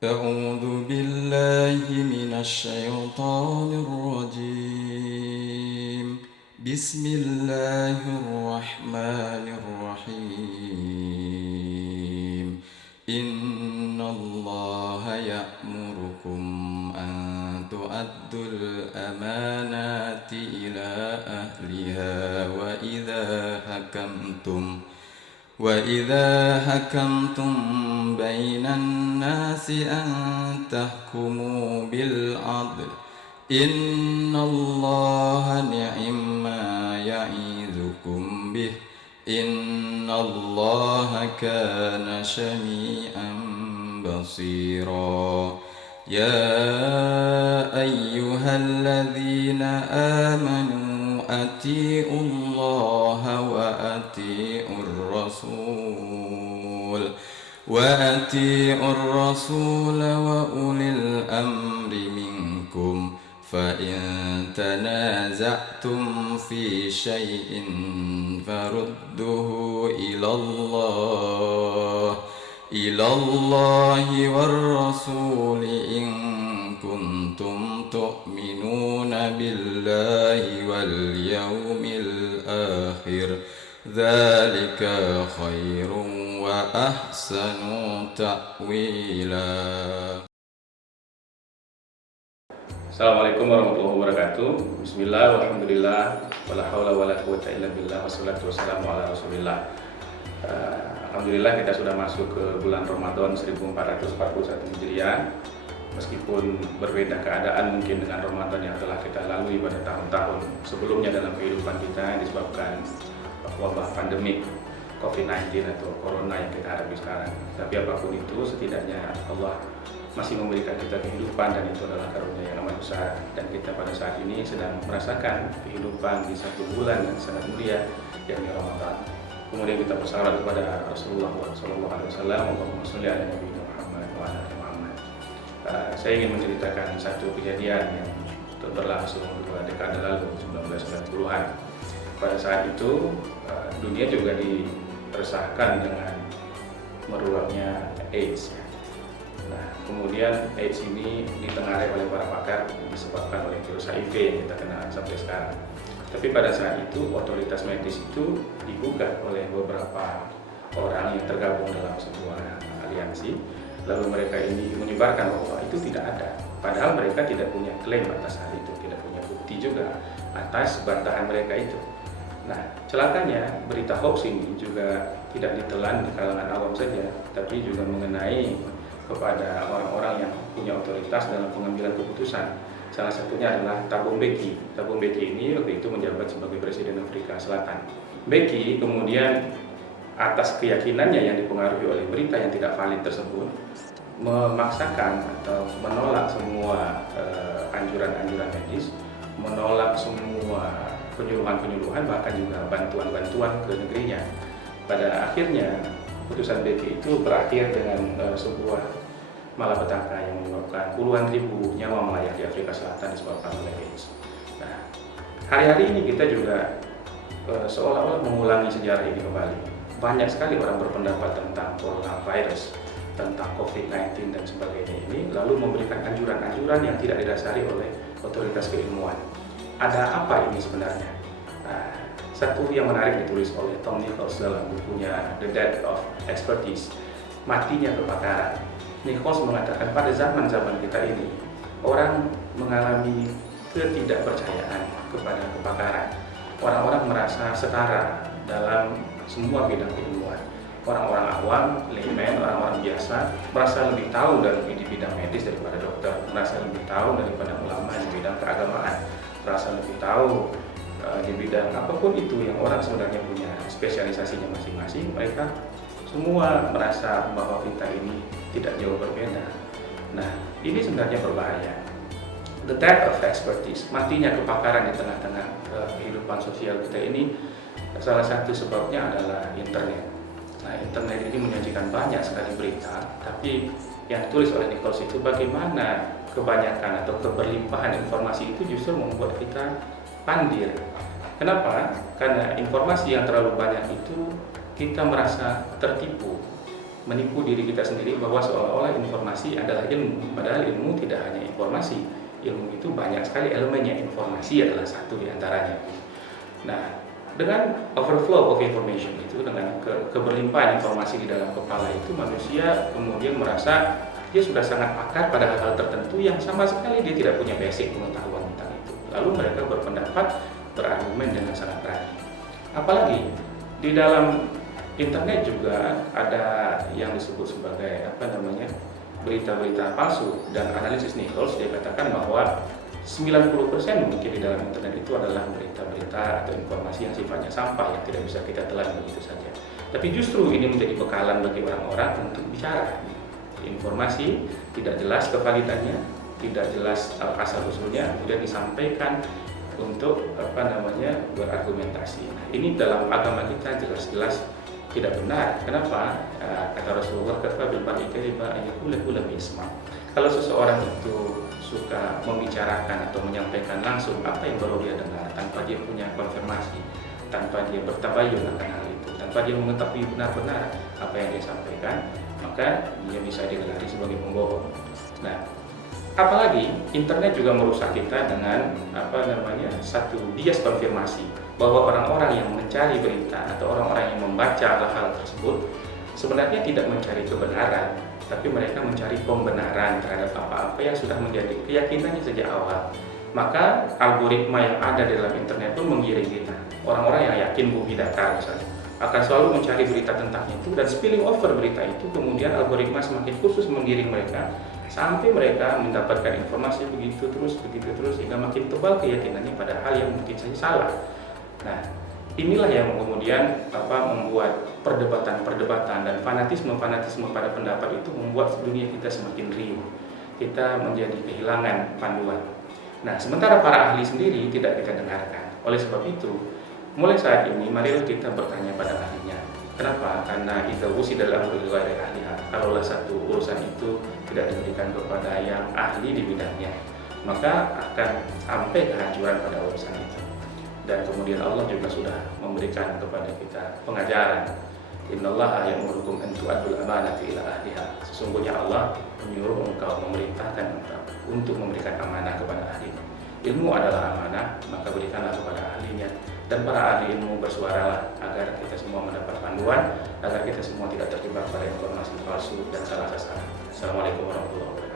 أعوذ بالله من الشيطان الرجيم. بسم الله الرحمن الرحيم. إن الله يأمركم أن تؤدوا الأمانات إلى أهلها وإذا حكمتم بين الناس أن تحكموا بالعدل. إن الله نعم يعظكم به. إن الله كان سميعا بصيرا. يا أيها الذين آمنوا أطيعوا الله وأطيعوا الرسول وأولي الأمر منكم. فإن تنازعتم في شيء فردوه إلى الله والرسول إن كنتم تؤمنون بالله واليوم الآخر. ذلك خير وأحسن تأويلا. Assalamualaikum warahmatullahi wabarakatuh. Bismillah, walhamdulillah, wala haula wala quwwata illa billah, wassalatu wassalamu ala rasulillah. Alhamdulillah kita sudah masuk ke bulan Ramadan 1441 Hijriah. Meskipun berbeda keadaan mungkin dengan Ramadan yang telah kita lalui pada tahun-tahun sebelumnya dalam kehidupan kita disebabkan wabah pandemik COVID-19 atau Corona yang kita hadapi sekarang. Tapi apapun itu, setidaknya Allah masih memberikan kita kehidupan dan itu adalah karunia yang amat besar. Dan kita pada saat ini sedang merasakan kehidupan di satu bulan yang sangat mulia, yakni Ramadan. Kemudian kita bersalawat kepada Rasulullah SAW. Allahumma sholli ala nabiyina Muhammad wa ala ali Muhammad. Saya ingin menceritakan satu kejadian yang berlangsung 2 dekade lalu, 1990-an. Pada saat itu dunia juga diresahkan dengan meluapnya AIDS. Nah, kemudian AIDS ini ditengarai oleh para pakar disebabkan oleh virus HIV yang kita kenal sampai sekarang. Tapi pada saat itu otoritas medis itu digugat oleh beberapa orang yang tergabung dalam sebuah aliansi. Lalu mereka ini menyebarkan bahwa itu tidak ada. Padahal mereka tidak punya klaim atas hal itu, tidak punya bukti juga atas bantahan mereka itu. Nah, celakanya berita hoax ini juga tidak ditelan di kalangan awam saja, tapi juga mengenai kepada orang-orang yang punya otoritas dalam pengambilan keputusan. Salah satunya adalah Thabo Mbeki. Thabo Mbeki ini waktu itu menjabat sebagai Presiden Afrika Selatan. Mbeki kemudian atas keyakinannya yang dipengaruhi oleh berita yang tidak valid tersebut, memaksakan atau menolak semua anjuran-anjuran medis, menolak semua penyuluhan-penyuluhan, bahkan juga bantuan-bantuan ke negerinya. Pada akhirnya keputusan Mbeki itu berakhir dengan sebuah malapetaka yang menyebabkan puluhan ribu nyawa melayang di Afrika Selatan disebabkan oleh AIDS. Nah, hari-hari ini kita juga seolah-olah mengulangi sejarah ini kembali. Banyak sekali orang berpendapat tentang coronavirus, tentang COVID-19 dan sebagainya ini, lalu memberikan anjuran-anjuran yang tidak didasari oleh otoritas keilmuan. Ada apa ini sebenarnya? Nah, satu yang menarik ditulis oleh Tom Nichols dalam bukunya The Death of Expertise, matinya kepakaran. Nichols mengatakan pada zaman-zaman kita ini, orang mengalami ketidakpercayaan kepada kepakaran. Orang-orang merasa setara dalam semua bidang keilmuan. Orang-orang awam, layman, orang-orang biasa merasa lebih tahu di bidang medis daripada dokter, merasa lebih tahu daripada ulama di bidang keagamaan, merasa lebih tahu di bidang apapun itu yang orang sebenarnya punya spesialisasinya masing-masing. Mereka semua merasa bahwa kita ini tidak jauh berbeda. Nah, ini sebenarnya berbahaya. The death of expertise, matinya kepakaran di tengah-tengah kehidupan sosial kita ini, salah satu sebabnya adalah internet. Nah, internet ini menyajikan banyak sekali berita, tapi yang ditulis oleh Nichols itu bagaimana kebanyakan atau keberlimpahan informasi itu justru membuat kita pandir. Kenapa? Karena informasi yang terlalu banyak itu kita merasa tertipu. menipu diri kita sendiri bahwa seolah-olah informasi adalah ilmu, padahal ilmu tidak hanya informasi. Ilmu itu banyak sekali elemennya, informasi adalah satu di antaranya. Nah, dengan overflow of information itu, dengan keberlimpahan informasi di dalam kepala itu, manusia kemudian merasa dia sudah sangat pakar pada hal-hal tertentu yang sama sekali dia tidak punya basic pengetahuan tentang itu. Lalu mereka berpendapat, berargumen dengan sangat berani. Apalagi di dalam internet juga ada yang disebut sebagai berita-berita palsu, dan analisis Nichols dia katakan bahwa 90% mungkin di dalam internet itu adalah berita-berita atau informasi yang sifatnya sampah yang tidak bisa kita telan begitu saja. Tapi justru ini menjadi bekalan bagi orang-orang untuk bicara. Informasi tidak jelas kevalidannya, tidak jelas asal usulnya, kemudian disampaikan untuk berargumentasi. Nah, ini dalam agama kita jelas-jelas tidak benar. Kenapa? Kata Rasulullah, kalau seseorang itu suka membicarakan atau menyampaikan langsung apa yang baru dia dengar tanpa dia punya konfirmasi, tanpa dia bertabayun akan hal itu, tanpa dia mengetahui benar-benar apa yang dia sampaikan, maka dia bisa digelari sebagai pembohong. Nah, apalagi internet juga merusak kita dengan satu bias konfirmasi, bahwa orang-orang yang mencari berita atau orang-orang yang membaca hal-hal tersebut sebenarnya tidak mencari kebenaran, tapi mereka mencari pembenaran terhadap apa-apa yang sudah menjadi keyakinannya sejak awal. Maka algoritma yang ada di dalam internet pun menggiring kita. Orang-orang yang yakin bumi datar misalnya akan selalu mencari berita tentang itu, dan spilling over berita itu, kemudian algoritma semakin khusus menggiring mereka sampai mereka mendapatkan informasi begitu terus, sehingga makin tebal keyakinannya pada hal yang mungkin saja salah. Nah, inilah yang kemudian membuat perdebatan dan fanatisme pada pendapat itu membuat dunia kita semakin riuh. Kita menjadi kehilangan panduan. Nah, sementara para ahli sendiri tidak kita dengarkan. Oleh sebab itu, mulai saat ini marilah kita bertanya pada ahlinya. Kenapa? Karena idza wusida al-amru li ghairi ahliha. Kalaulah satu urusan itu tidak diberikan kepada yang ahli di bidangnya, maka akan sampai kehancuran pada urusan itu. Dan kemudian Allah juga sudah memberikan kepada kita pengajaran. Innallaha ya'murukum an tu'addul amanati ila ahliha. Sesungguhnya Allah menyuruh engkau, memerintahkan engkau untuk memberikan amanah kepada ahlinya. Ilmu adalah amanah, maka berikanlah kepada ahlinya. Dan para ahli ilmu bersuaralah agar kita semua mendapat panduan, agar kita semua tidak terjebak pada informasi palsu dan salah sasaran. Assalamualaikum warahmatullahi wabarakatuh.